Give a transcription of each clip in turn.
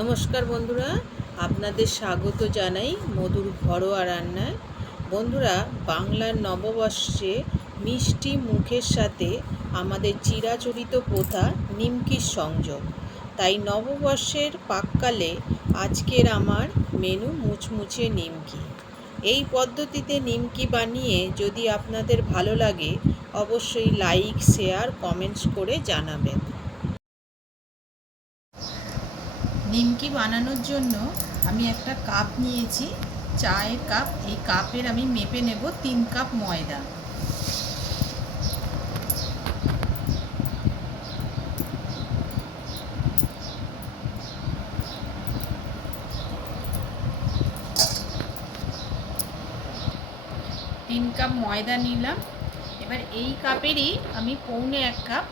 নমস্কার বন্ধুরা, আপনাদের স্বাগত জানাই মধুর ঘরোয়া রান্নায়। বন্ধুরা, বাংলার নববর্ষে মিষ্টি মুখের সাথে আমাদের চিরাচরিত প্রথা নিমকির সংযোগ। তাই নববর্ষের পাককালে আজকের আমার মেনু মুচমুচে নিমকি। এই পদ্ধতিতে নিমকি বানিয়ে যদি আপনাদের ভালো লাগে, অবশ্যই লাইক, শেয়ার, কমেন্টস করে জানাবেন। নিমকি বানানোর জন্য আমি একটা কাপ নিয়েছি, চায়ের কাপ। এই কাপের আমি মেপে নেব 3 কাপ ময়দা। তিন কাপ ময়দা নিলাম। এবার এই কাপেরই আমি 1.25 কাপ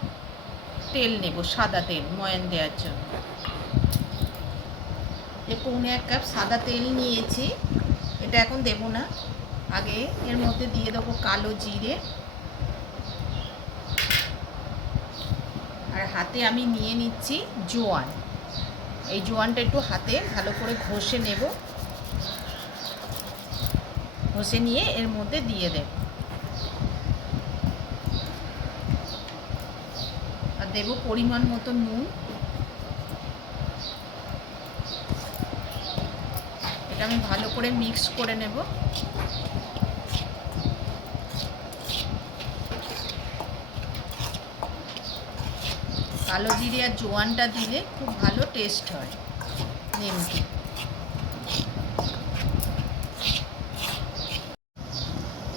তেল নেব, সাদা তেল ময়ান দেওয়ার জন্য। 1.25 কাপ সাদা তেল নিয়েছি। এটা এখন দেব না, আগে এর মধ্যে দিয়ে দেবো কালো জিরে। আর হাতে আমি নিয়ে নিচ্ছি জোয়ান। এই জোয়ানটা একটু হাতে ভালো করে ঘষে নেব, ঘষে নিয়ে এর মধ্যে দিয়ে দেব। আর দেব পরিমাণ মতো নুন। এটা আমি ভালো করে মিক্স করে নেব। কালো জিরে আর জোয়ানটা দিলে খুব ভালো টেস্ট হয় নিমকি।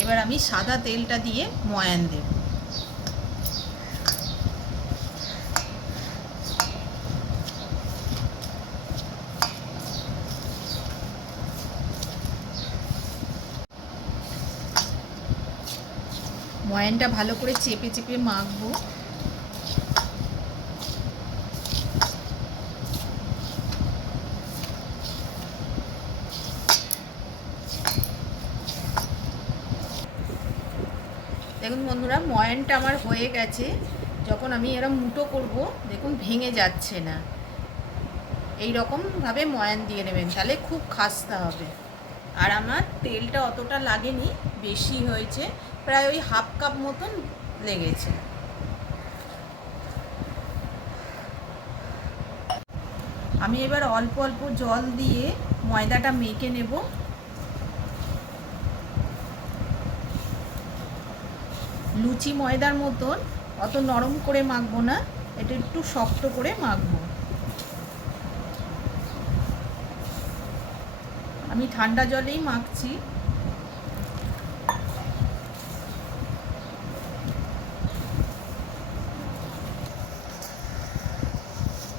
এবার আমি সাদা তেলটা দিয়ে ময়ান দেব। ময়ানটা ভালো করে চেপে চেপে মাখবো। দেখুন বন্ধুরা, ময়ানটা আমার হয়ে গেছে। যখন আমি এরকম মুটো করব, দেখুন ভেঙে যাচ্ছে না। এই রকমভাবে ময়ান দিয়ে নেবেন, তাহলে খুব খাস্তা হবে। আর আমার তেলটা অতটা লাগেনি, বেশি হয়েছে, প্রায় ওই 1/2 কাপ মতন লেগেছে। আমি এবার অল্প অল্প জল দিয়ে ময়দাটা মেখে নেব। লুচি ময়দার মতন অত নরম করে মাখবো না, এটা একটু শক্ত করে মাখবো। আমি ঠান্ডা জলেই মাখছি।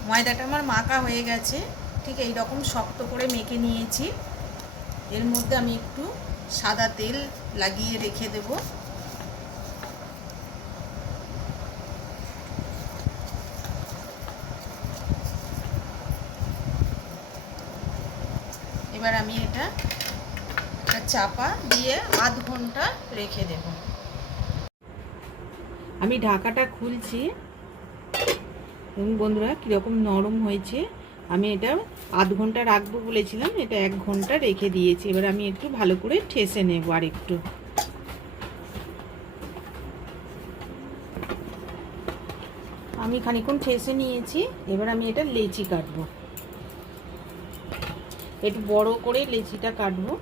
ময়দাটা আমার মাখা হয়ে গেছে, ঠিক এই রকম শক্ত করে মেখে নিয়েছি। এর মধ্যে আমি একটু সাদা তেল লাগিয়ে রেখে দেব। এবার আমি এটা চাপা দিয়ে আধ ঘন্টা রেখে দেব। আমি ঢাকাটা খুলছি। দেখুন বন্ধুরা কীরকম নরম হয়েছে। আমি এটা আধ ঘন্টা রাখবো বলেছিলাম, এটা 1 ঘন্টা রেখে দিয়েছি। এবার আমি একটু ভালো করে ঠেসে নেব। আর একটু আমি খানিকক্ষণ ঠেসে নিয়েছি। এবার আমি এটা লেচি কাটবো, একটু বড় করে লেচিটা কাটবো।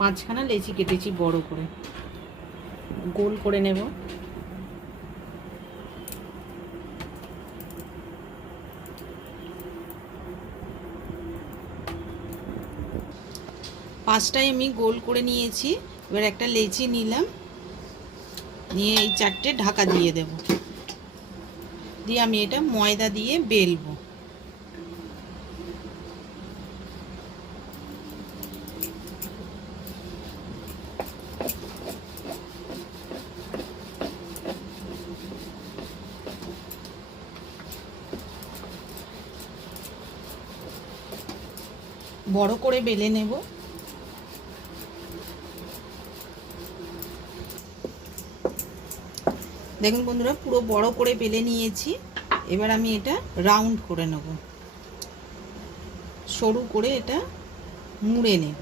পাঁচখানা লেচি কেটেছি বড় করে, গোল করে নেব। পাঁচটাই আমি গোল করে নিয়েছি। এবার একটা লেচি নিলাম, নিয়ে এই 4টে ঢাকা দিয়ে দেব। দিয়ে আমি এটা ময়দা দিয়ে বেলবো। বড় করে বেলে নেব। দেখুন বন্ধুরা, পুরো বড় করে বেলে নিয়েছি। এবার আমি এটা রাউন্ড করে নেব, সরু করে এটা মুড়ে নেব।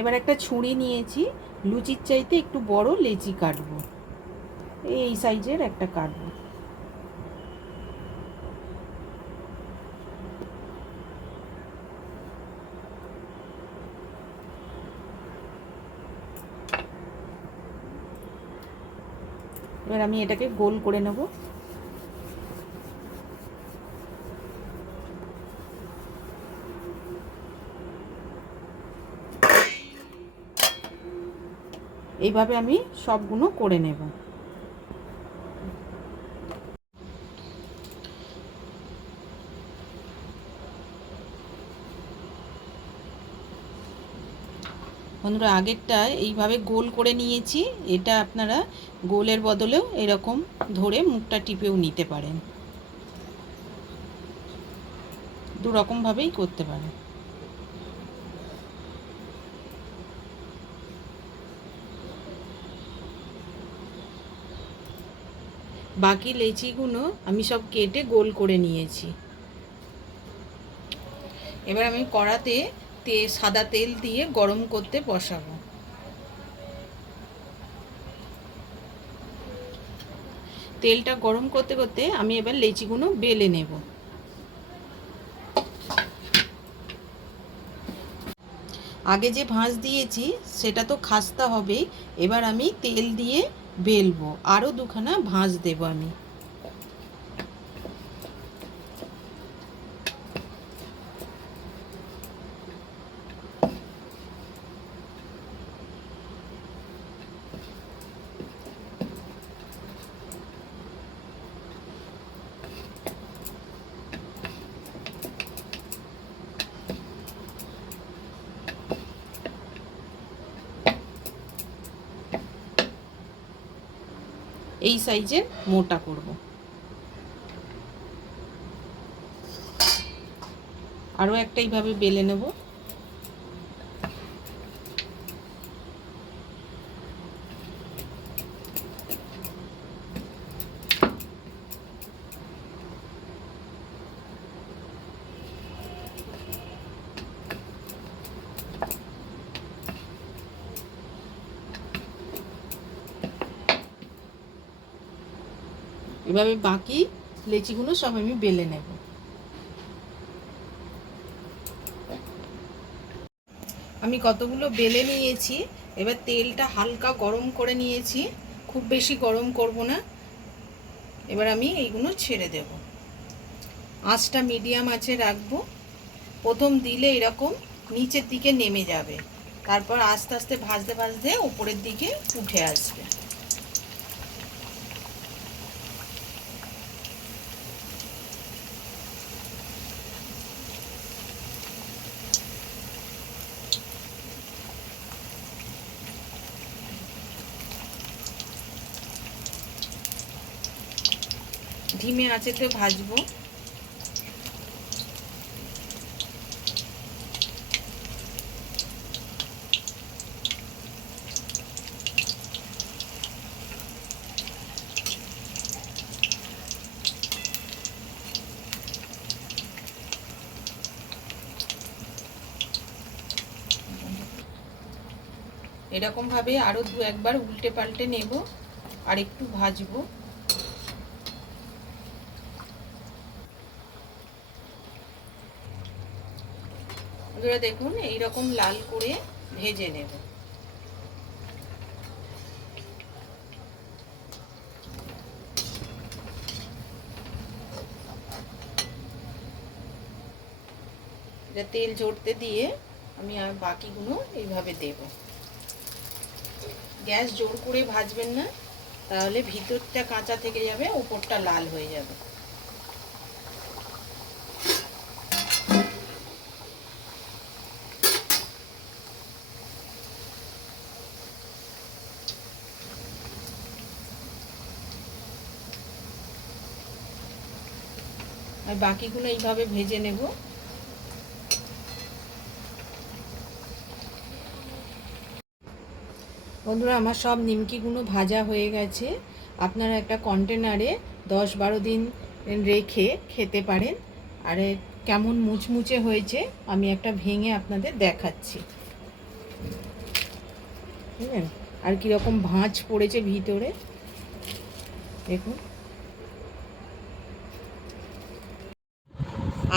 এবার একটা ছুরি নিয়েছি, লুচির চাইতে একটু বড় লেচি কাটবো, এই সাইজের একটা কাটবো। এবার আমি এটাকে গোল করে নেব। এইভাবে আমি সবগুলো করে নেব। বন্ধুরা, আগেরটা এইভাবে গোল করে নিয়েছি, এটা আপনারা গোলের বদলেও এরকম ধরে মুখটা টিপেও নিতে পারেন, দু রকমভাবেই করতে পারেন। বাকি লেচিগুলো আমি সব কেটে গোল করে নিয়েছি। এবার আমি কড়াতে সাদা তেল দিয়ে গরম করতে বসাবো। তেলটা গরম করতে করতে আমি এবার লেচিগুলো বেলে নেব। আগে যে ভাঁজ দিয়েছি সেটা তো খাস্তা হবেই, এবার আমি তেল দিয়ে বেলবো, আরও দুখানা ভাঁজ দেব আমি। এই সাইজের মোটা করব। আরও একটা এইভাবে বেলে নেব। এভাবে বাকি লেচিগুলো সব আমি বেলে নেব। আমি কতগুলো বেলে নিয়েছি। এবার তেলটা হালকা গরম করে নিয়েছি, খুব বেশি গরম করব না। এবার আমি এইগুলো ছেড়ে দেব, আঁচটা মিডিয়াম আঁচে রাখবো। প্রথম দিলে এরকম নিচের দিকে নেমে যাবে, তারপর আস্তে আস্তে ভাজতে ভাজতে উপরের দিকে উঠে আসবে। ধিমে আঁচেতে ভাজবো। এরকম ভাবে আরো দু একবার উল্টে পাল্টে নেব আর একটু ভাজবো। এবারে দেখুন এইরকম লাল করে ভেজে নেব। এটা তেল ঝরতে দিয়ে আমি আর বাকিগুলো এইভাবে দেব। গ্যাস জোর করে ভাজবেন না, তাহলে ভিতরটা কাঁচা থেকে যাবে, উপরটা লাল হয়ে যাবে। আর বাকিগুলো এইভাবে ভেজে নেব। বন্ধুরা, আমার সব নিমকিগুলো ভাজা হয়ে গেছে। আপনারা একটা কন্টেনারে 10-12 দিন রেখে খেতে পারেন। আর কেমন মুচমুচে হয়েছে আমি একটা ভেঙে আপনাদের দেখাচ্ছি। বুঝলেন? আর কীরকম ভাঁজ পড়েছে ভিতরে দেখুন।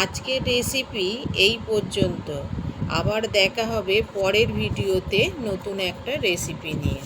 আজকের রেসিপি এই পর্যন্ত। আবার দেখা হবে পরের ভিডিওতে নতুন একটা রেসিপি নিয়ে।